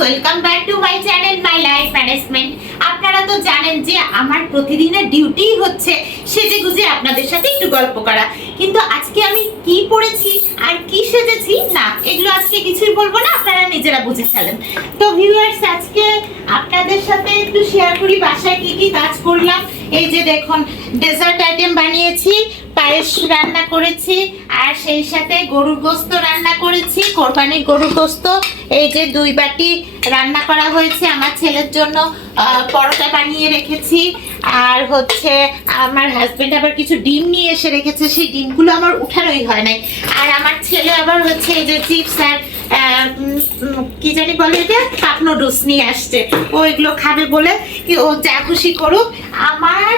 Welcome back to my channel my life management. আপনারা তো জানেন যে আমার প্রতিদিনের ডিউটি হচ্ছে সেজেগুজে আপনাদের সাথে একটু গল্প করা, কিন্তু আজকে আমি কি পড়েছি আর কি সেজেছি না এগুলো আজকে কিছুই বলবো না, আপনারা নিজেরা বুঝে ফেলেন। তো ভিউয়ার্স, আজকে আপনাদের সাথে একটু শেয়ার করি বাসায় কি কি কাজ করলাম। এই যে দেখুন, ডেজার্ট আইটেম বানিয়েছি, পায়েস রান্না করেছি, আর সেই সাথে গরুর গোস্ত রান্না করেছি, কোরবানির গরুর গোস্ত। এই যে 2 বাটি রান্না করা হয়েছে আমার ছেলের জন্য, পরোটা বানিয়ে রেখেছি। আর হচ্ছে আমার হাজবেন্ড আবার কিছু ডিম নিয়ে এসে রেখেছে, সেই ডিমগুলো আমার উঠানোই হয় নাই। আর আমার ছেলে আবার হচ্ছে এই যে চিপস আর কি জানি বলে এটা, কাপ নুডলস নিয়ে আসছে। ও এগুলো খাবে বলে কি ও যা খুশি করুক। আমার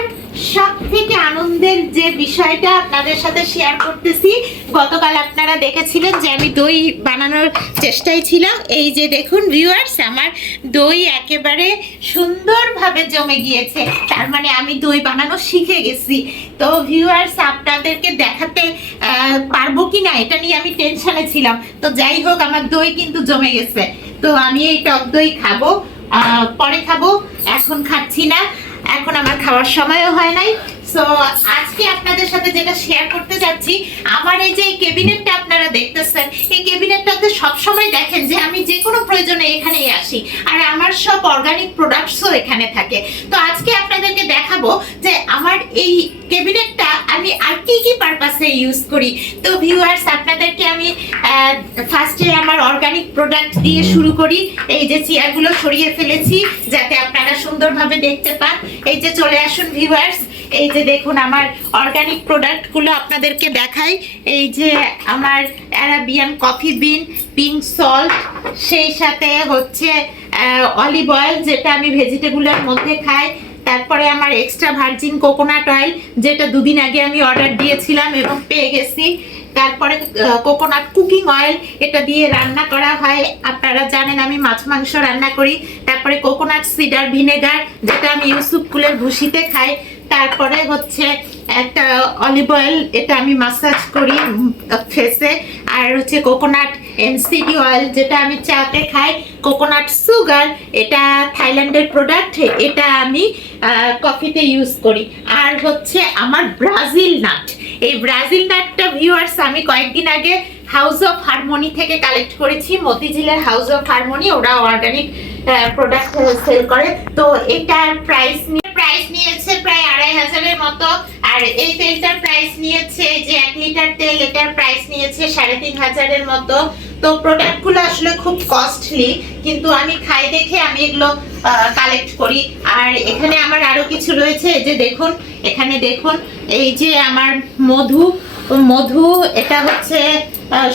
সব থেকে আনন্দের যে বিষয়টা আপনাদের সাথে শেয়ার করতেছি, গতকাল আপনারা দেখেছিলেন যে আমি দই বানানোর চেষ্টায় ছিলাম। এই যে দেখুন ভিউয়ার্স, আমার দই একেবারে সুন্দরভাবে জমে গিয়েছে, তার মানে আমি দই বানানো শিখে গেছি। তো ভিউয়ার্স, আপনাদেরকে দেখাতে পারবো কি না এটা নিয়ে আমি টেনশনে ছিলাম। তো যাই হোক, আমার দই কিন্তু জমে গেছে। তো আমি এই টক দই খাবো, পরে খাবো, এখন খাচ্ছি না, এখন আমার খাওয়ার সময়ও হয় নাই। সো আজকে আপনাদের সাথে যেটা শেয়ার করতে যাচ্ছি, আমার এই যে ক্যাবিনেটটা আপনারা দেখতেছেন, এই ক্যাবিনেটটাতে সবসময় দেখেন যে আমি যে কোনো প্রয়োজনে এখানেই আসি, আর আমার সব অর্গানিক প্রোডাক্টসও এখানে থাকে। তো আজকে আপনাদেরকে দেখাবো যে আমার এই ক্যাবিনেটটা আমি আর কি কি পারপাসে ইউজ করি। তো ভিউয়ার্স, আপনাদেরকে আমি ফার্স্টে আমার অর্গানিক প্রোডাক্ট দিয়ে শুরু করি। এই যে চেয়ারগুলো সরিয়ে ফেলেছি যাতে আপনারা সুন্দরভাবে দেখতে পান। এই যে চলে আসুন ভিউয়ার্স, এই যে দেখুন আমার অর্গানিক প্রোডাক্টগুলো আপনাদেরকে দেখাই। এই যে আমার অ্যারাবিয়ান কফি বিন, পিঙ্ক সল্ট, সেই সাথে হচ্ছে অলিভ অয়েল যেটা আমি ভেজিটেবলের মধ্যে খাই। তারপরে আমার এক্সট্রা ভার্জিন কোকোনাট অয়েল, যেটা 2 দিন আগে আমি অর্ডার দিয়েছিলাম এবং পেয়ে গেছি। তারপরে কোকোনাট কুকিং অয়েল, এটা দিয়ে রান্না করা হয়, আপনারা জানেন আমি মাছ মাংস রান্না করি। তারপরে কোকোনাট সিডার ভিনেগার, যেটা আমি ইউসুফ কুলের ভুসিতে খাই। তারপরে হচ্ছে একটা অলিভ অয়েল, এটা আমি মাসাজ করি ফেসে। আর হচ্ছে কোকোনাট এমসিডি অয়েল, যেটা আমি চাতে খাই। কোকোনাট সুগার, এটা থাইল্যান্ডের প্রোডাক্ট, এটা আমি কফিতে ইউজ করি। আর হচ্ছে আমার ব্রাজিল নাট, এই ব্রাজিল নাটটা ভিউয়ার্স আমি কয়েকদিন আগে হাউস অফ হারমোনি থেকে কালেক্ট করেছি। মতিঝিলের হাউস অফ হারমোনি, ওরা অর্গানিক প্রোডাক্ট সেল করে। তো এটার প্রাইস নিয়েছে প্রায় 2500-এর মতো। আর এই তেলটার প্রাইস নিয়েছে, যে 1 লিটার তেল, এটার প্রাইস নিয়েছে 3500-এর মতো। তো প্রোডাক্টগুলো আসলে খুব কস্টলি, কিন্তু আমি খাই দেখে আমি এগুলো কালেক্ট করি। আর এখানে আমার আরো কিছু রয়েছে, এই যে দেখুন, এখানে দেখুন, এই যে আমার মধু, এটা হচ্ছে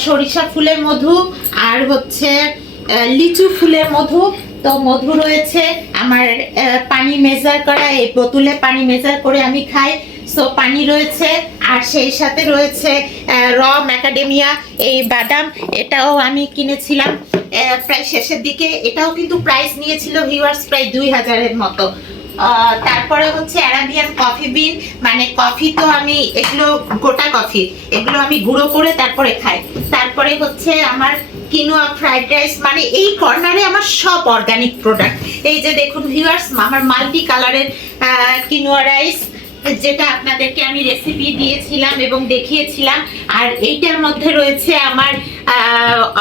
সরিষা ফুলের মধু, আর হচ্ছে লিচু ফুলের মধু। তো মধু রয়েছে আমার, পানি মেজার করা, এই বোতলে পানি মেজার করে আমি খাই। সো পানি রয়েছে, আর সেই সাথে রয়েছে র ম্যাকাডেমিয়া, এই বাদাম, এটাও আমি কিনেছিলাম প্রায় শেষের দিকে। এটাও কিন্তু প্রাইস নিয়েছিল ভিউয়ার্স প্রায় 2000-এর মতো। তারপরে হচ্ছে অ্যারাবিয়ান কফি বিন, মানে কফি তো আমি এগুলো গোটা কফি, এগুলো আমি গুঁড়ো করে তারপরে খাই। তারপরে হচ্ছে আমার কিনোয়া ফ্রাইড রাইস, মানে এই কর্নারে আমার সব অর্গানিক প্রোডাক্ট। এই যে দেখুন ভিউয়ার্স, আমার মাল্টি কালারের কিনোয়া রাইস, যেটা আপনাদেরকে আমি রেসিপি দিয়েছিলাম এবং দেখিয়েছিলাম। আর এইটার মধ্যে রয়েছে আমার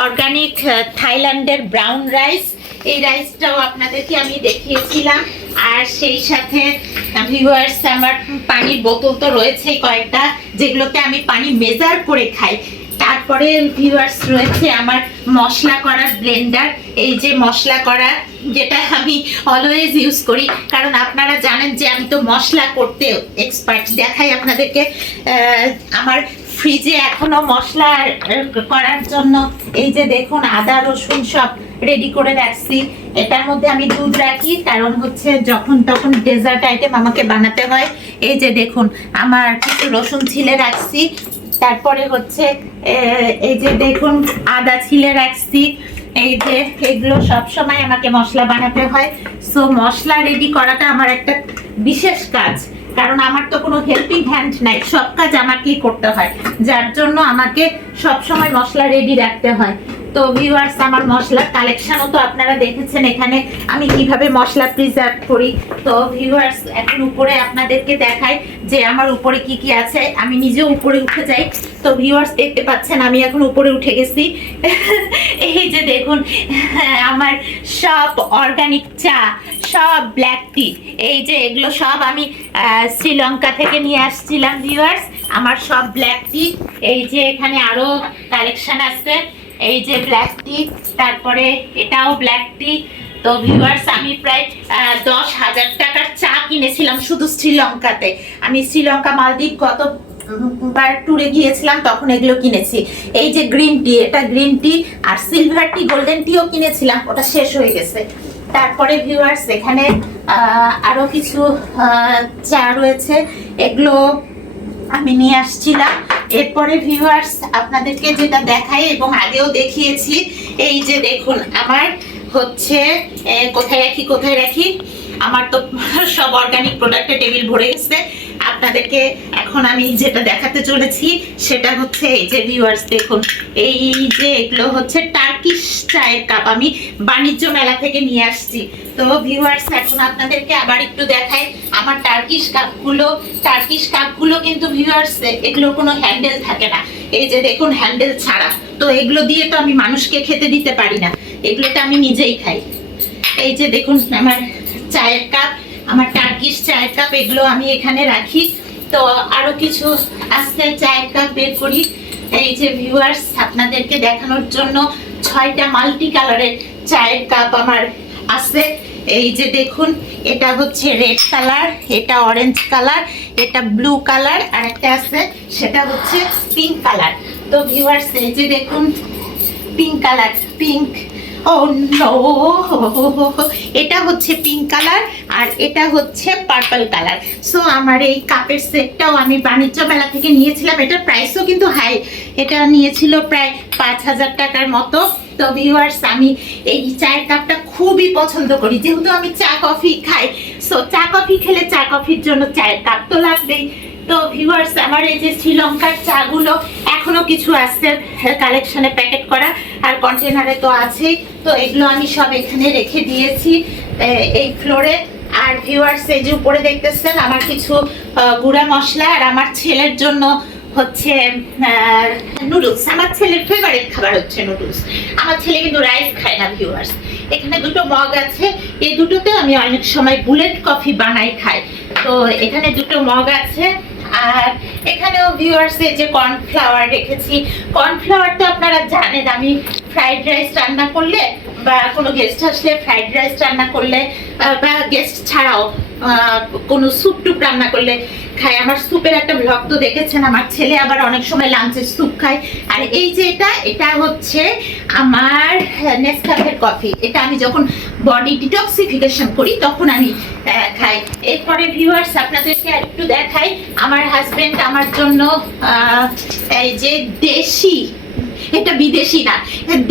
অর্গানিক থাইল্যান্ডের ব্রাউন রাইস, এই রাইসটাও আপনাদেরকে আমি দেখিয়েছিলাম। আর সেই সাথে ভিউয়ার্স, আমার পানির বোতল তো রয়েছে কয়েকটা, যেগুলোতে আমি পানি মেজার করে খাই। তারপরে ভিউয়ার্স রয়েছে আমার মশলা করার ব্লেন্ডার, এই যে মশলা করা, যেটা আমি অলওয়েজ ইউজ করি, কারণ আপনারা জানেন যে আমি তো মশলা করতে এক্সপার্ট। দেখাই আপনাদেরকে, আমার ফ্রিজে এখনো মশলা করার জন্য এই যে দেখুন আদা রসুন সব রেডি করে রাখছি। এটার মধ্যে আমি দুধ রাখি, কারণ হচ্ছে যখন তখন ডেজার্ট আইটেম আমাকে বানাতে হয়। এই যে দেখুন আমার কিছু রসুন ছিলে রাখছি। তারপরে হচ্ছে এই যে দেখুন আদা ছিলে রাখছি। এই যে এগুলো সব সময় আমাকে মশলা বানাতে হয়। সো মশলা রেডি করাটা আমার একটা বিশেষ কাজ, কারণ আমার তো কোনো হেল্পিং হ্যান্ড নাই, সব কাজ আমাকেই করতে হয়, যার জন্য আমাকে সব সময় মশলা রেডি রাখতে হয়। তো ভিউয়ার্স আমার মশলার কালেকশনও তো আপনারা দেখেছেন এখানে আমি কিভাবে মশলা প্রিজার্ভ করি। তো ভিউয়ার্স এখন উপরে আপনাদেরকে দেখাই যে আমার উপরে কি কি আছে। আমি নিজেও উপরে উঠে যাই। তো ভিউয়ার্স দেখতে পাচ্ছেন আমি এখন উপরে উঠে গেছি। এই যে দেখুন আমার সব অর্গানিক চা, সব ব্ল্যাক টি, এই যে এগুলো সব আমি শ্রীলঙ্কা থেকে নিয়ে আসছিলাম ভিউয়ার্স। আমার সব ব্ল্যাক টি, এই যে এখানে আরো কালেকশন আছে, এই যে ব্ল্যাক টি, তারপরে এটাও ব্ল্যাক টি। তো ভিউয়ার্স আমি প্রায় 10,000 টাকার চা কিনেছিলাম শুধু শ্রীলঙ্কাতে। আমি শ্রীলঙ্কা মালদ্বীপ গতবার ট্যুরে গিয়েছিলাম তখন এগুলো কিনেছি। এই যে গ্রিন টি, এটা গ্রিন টি, আর সিলভার টি গোল্ডেন টিও কিনেছিলাম, ওটা শেষ হয়ে গেছে। তারপরে ভিউয়ার্স এখানে আরো কিছু চা রয়েছে, এগুলো আমি নিয়ে আসছিলাম। এরপরে ভিউয়ার্স আপনাদেরকে যেটা দেখাই এবং আগেও দেখিয়েছি, এই যে দেখুন আমার হচ্ছে কোথায় রাখি আমার তো সব অর্গানিক প্রোডাক্টে টেবিল ভরে গেছে। আপনাদেরকে এখন আমি যেটা দেখাতে চলেছি সেটা হচ্ছে এই যে ভিউয়ার্স দেখুন, এই যে এগুলো হচ্ছে টার্কিশ চায়ের কাপ, আমি বাণিজ্য মেলা থেকে নিয়ে আসছি। তো ভিউয়ার্স এখন আপনাদেরকে আবার একটু দেখাই আমার টার্কিশ কাপগুলো কিন্তু ভিউয়ার্স এগুলো কোনো হ্যান্ডেল থাকে না, এই যে দেখুন হ্যান্ডেল ছাড়া। তো এগুলো দিয়ে তো আমি মানুষকে খেতে দিতে পারি না, এগুলোটা আমি নিজেই খাই। এই যে দেখুন আমার চায়ের কাপ, আমার টার্কিশ চায়ের কাপ, এগুলো আমি এখানে রাখি। তো আরো কিছু আস্তে চায়ের কাপ বের করি। এই যে ভিউয়ার্স আপনাদেরকে দেখানোর জন্য 6টা মাল্টি কালারের চায়ের কাপ আমার আছে। এই যে দেখুন এটা হচ্ছে রেড কালার, এটা অরেঞ্জ কালার, এটা ব্লু কালার, আর একটা আছে সেটা হচ্ছে পিঙ্ক কালার। তো ভিউয়ার্স এই যে দেখুন পিঙ্ক কালার, পিঙ্ক, ও নো, এটা হচ্ছে পিঙ্ক কালার আর এটা হচ্ছে পার্পল কালার। সো আমার এই কাপের সেটটাও আমি বাণিজ্য মেলা থেকে নিয়েছিলাম, এটার প্রাইসও কিন্তু হাই, এটা নিয়েছিল প্রায় 5,000 টাকার মতো। তো ভিউয়ার্স আমি এই চায়ের কাপটা খুবই পছন্দ করি, যেহেতু আমি চা কফি খাই। সো চা কফি খেলে চা কফির জন্য চায়ের কাপ তো লাগবেই। তো ভিউয়ার্স আমার এই যে শ্রীলঙ্কার চাগুলো এখনো কিছু আসছে কালেকশনে প্যাকেট করা, আর কন্টেনারে তো আছেই। তো এগুলো আমি সব এখানে রেখে দিয়েছি এই ফ্লোরে। আর ভিউয়ার্স এই যে উপরে দেখতেছেন আমার কিছু গুঁড়া মশলা, আর আমার ছেলের জন্য হচ্ছে নুডলস। আমার ছেলের ফেভারিট খাবার হচ্ছে নুডলস। আমার ছেলে কিন্তু রাইস খায় না ভিউয়ার্স। এখানে দুটো মগ আছে, এই দুটোতে আমি অনেক সময় বুলেট কফি বানাই খাই। তো এখানে দুটো মগ আছে। আর এখানেও ভিউয়ার্স এই যে কর্নফ্লাওয়ার রেখেছি। কর্নফ্লাওয়ার তো আপনারা জানেন আমি ফ্রাইড রাইস রান্না করলে বা কোনো গেস্ট আসলে ফ্রাইড রাইস রান্না করলে বা গেস্ট ছাড়াও কোনো স্যুপ টুপ রান্না করলে খাই। আমার স্যুপের একটা ব্লগ তো দেখেছেন, আমার ছেলে আবার অনেক সময় লাঞ্চে স্যুপ খায়। আর এই যে এটা হচ্ছে আমার নেসক্যাফের কফি, এটা আমি যখন বডি ডিটক্সিফিকেশন করি তখন আমি খাই। এরপরে ভিউয়ার্স আপনাদেরকে একটু দেখাই আমার হাজবেন্ড আমার জন্য এই যে দেশি, এটা বিদেশি না,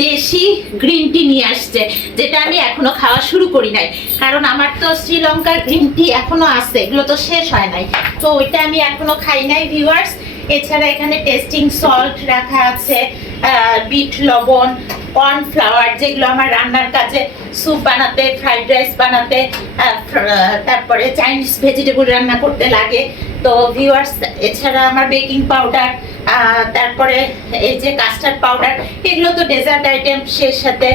দেশি গ্রিন টি নিয়ে আসছে, যেটা আমি এখনো খাওয়া শুরু করি নাই, কারণ আমার তো শ্রীলঙ্কার গ্রিন টি এখনো আছে, এগুলো তো শেষ হয় নাই। তো ওইটা আমি এখনো খাই নাই ভিউয়ার্স। এছাড়া এখানে টেস্টিং সল্ট রাখা আছে, বিট লবণ, কর্নফ্লাওয়ার, যেগুলো আমার রান্নার কাজে স্যুপ বানাতে, ফ্রাইড রাইস বানাতে, তারপরে চাইনিজ ভেজিটেবল রান্না করতে লাগে। তো ভিউয়ার্স এছাড়া আমার বেকিং পাউডার, তারপরে এই যে কাস্টার্ড পাউডার, এগুলো তো ডেজার্ট আইটেম, সেই সাথে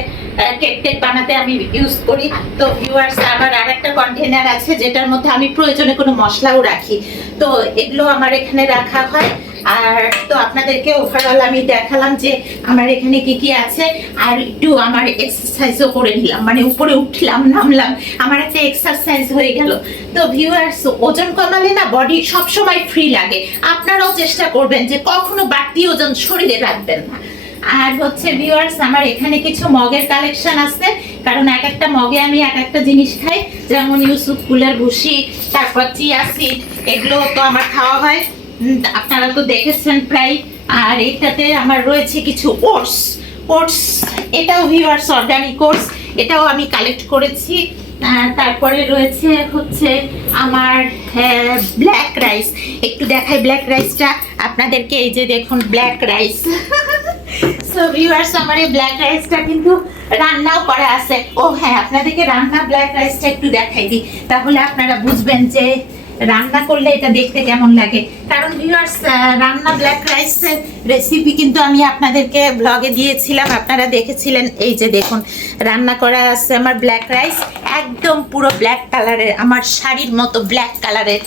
কেক টেক বানাতে আমি ইউজ করি। তো ভিউয়ার্স আমার আরেকটা কন্টেনার আছে যেটার মধ্যে আমি প্রয়োজনে কোনো মশলাও রাখি। তো এগুলো আমার এখানে রাখা হয়। আর তো আপনাদেরকে ওভারঅল আমি দেখালাম যে আমার এখানে কি কি আছে, আর একটু আমার এক্সারসাইজও করে নিলাম, মানে উপরে উঠলাম নামলাম, আমার একটা এক্সারসাইজ হয়ে গেল। তো ভিউয়ার্স ওজন কমালে না বডি সবসময় ফ্রি লাগে, আপনারাও চেষ্টা করবেন যে কখনো বাড়তি ওজন শরীরে রাখবেন না। আর হচ্ছে ভিউয়ার্স আমার এখানে কিছু মগের কালেকশন আছে, কারণ এক একটা মগে আমি এক একটা জিনিস খাই, যেমন ইউসুফ কুলের ভুসি, তারপর চিয়া সিড, এগুলো তো আমার খাওয়া হয়, আপনারা তো দেখেছেন প্রায়। আর এটাতে আমার রয়েছে কিছু ওটস, এটাও ভিউয়ার্স অর্গানিক ওটস, এটাও আমি কালেক্ট করেছি। তারপরে রয়েছে হচ্ছে আমার ব্ল্যাক রাইস, একটু দেখাই ব্ল্যাক রাইসটা আপনাদেরকে। এই যে দেখুন ব্ল্যাক রাইস। সো ভিউয়ার্স, আমার এই ব্ল্যাক রাইসটা কিন্তু রান্নাও করা আছে। ও হ্যাঁ, আপনাদেরকে রান্না ব্ল্যাক রাইসটা একটু দেখাই দিই, তাহলে আপনারা বুঝবেন যে রান্না করলে এটা দেখতে কেমন লাগে। কারণ ভিউয়ার্স, রান্না ব্ল্যাক রাইসের রেসিপি কিন্তু আমি আপনাদেরকে ব্লগে দিয়েছিলাম, আপনারা দেখেছিলেন। এই যে দেখুন, রান্না করা আছে আমার ব্ল্যাক রাইস, একদম পুরো ব্ল্যাক কালারের, আমার শাড়ির মতো ব্ল্যাক কালারের।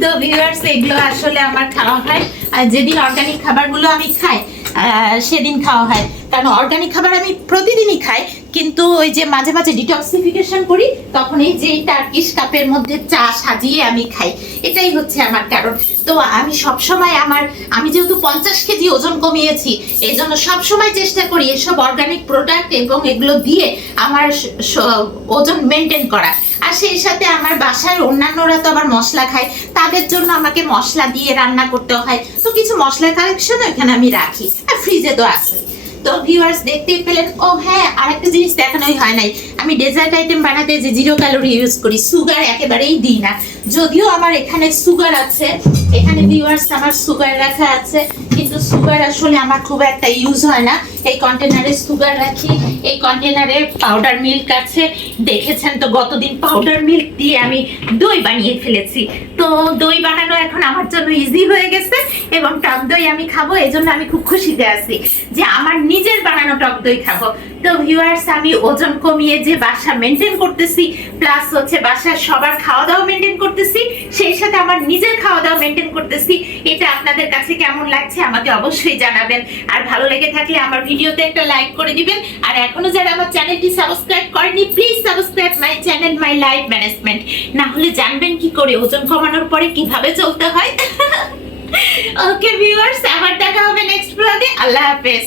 তো ভিউয়ার্স, এগুলো আসলে আমার খাওয়া হয়, আর যেদিন অর্গানিক খাবারগুলো আমি খাই সেদিন খাওয়া হয়। কারণ অর্গানিক খাবার আমি প্রতিদিনই খাই, কিন্তু ওই যে মাঝে মাঝে ডিটক্সিফিকেশন করি, তখন এই যে টার্কিশ কাপের মধ্যে চা সাজিয়ে আমি খাই, এটাই হচ্ছে আমার কারণ। তো আমি সবসময় আমি যেহেতু 50 কেজি ওজন কমিয়েছি, এই জন্য সবসময় চেষ্টা করি এসব অর্গানিক প্রোডাক্ট এবং এগুলো দিয়ে আমার ওজন মেনটেন করা। আর সেই সাথে আমার বাসায় অন্যান্যরা তো আবার মশলা খায়, তাদের জন্য আমাকে মশলা দিয়ে রান্না করতে হয়। তো কিছু মশলার কালেকশন এখানে আমি রাখি, আর ফ্রিজে তো আছে। তো ভিউয়ার্স, দেখতেই পেলেন। ও হ্যাঁ, আরেকটা জিনিস দেখানোই হয় নাই, আমি ডেজার্ট আইটেম বানাতে যে 0 ক্যালোরি ইউজ করি, সুগার একেবারেই দিই না। যদিও আমার এখানে সুগার আছে, এখানে ভিউয়ার্স আমার সুগার রাখা আছে, কিন্তু সুগার আসলে আমার খুব একটা ইউজ হয় না। এই কন্টেনারে সুগার রাখি, এই কন্টেনারে পাউডার মিল্ক আছে। দেখেছেন তো, গতদিন পাউডার মিল্ক দিয়ে আমি দই বানিয়ে ফেলেছি। তো দই বানানো এখন আমার জন্য ইজি হয়ে গেছে, এবং টক দই আমি খাবো, এই জন্য আমি খুব খুশিতে আছি যে আমার নিজের বানানো টক দই খাবো। তো ভিউয়ার্স, আমি ওজন কমিয়ে যে বাসা মেনটেন করতেছি, প্লাস হচ্ছে বাসার সবার খাওয়া দাওয়া মেনটেন করতেছি, সেই সাথে আমার নিজের খাওয়া দাওয়া মেনটেন করতেছি। এটা আপনাদের কাছে কেমন লাগছে আমাকে অবশ্যই জানাবেন। আর ভালো লেগে থাকলে আমার ভিডিওতে একটা লাইক করে দিবেন। আর এখনো যারা আমার চ্যানেলটি সাবস্ক্রাইব করেনি, please subscribe my channel my life management. না হলে জানবেন কি করে ওজন কমানোর পরে কিভাবে চলতে হয়। ওকে ভিউয়ার্স, আবার দেখা হবে নেক্সট ব্লগে। আল্লাহ হাফেজ।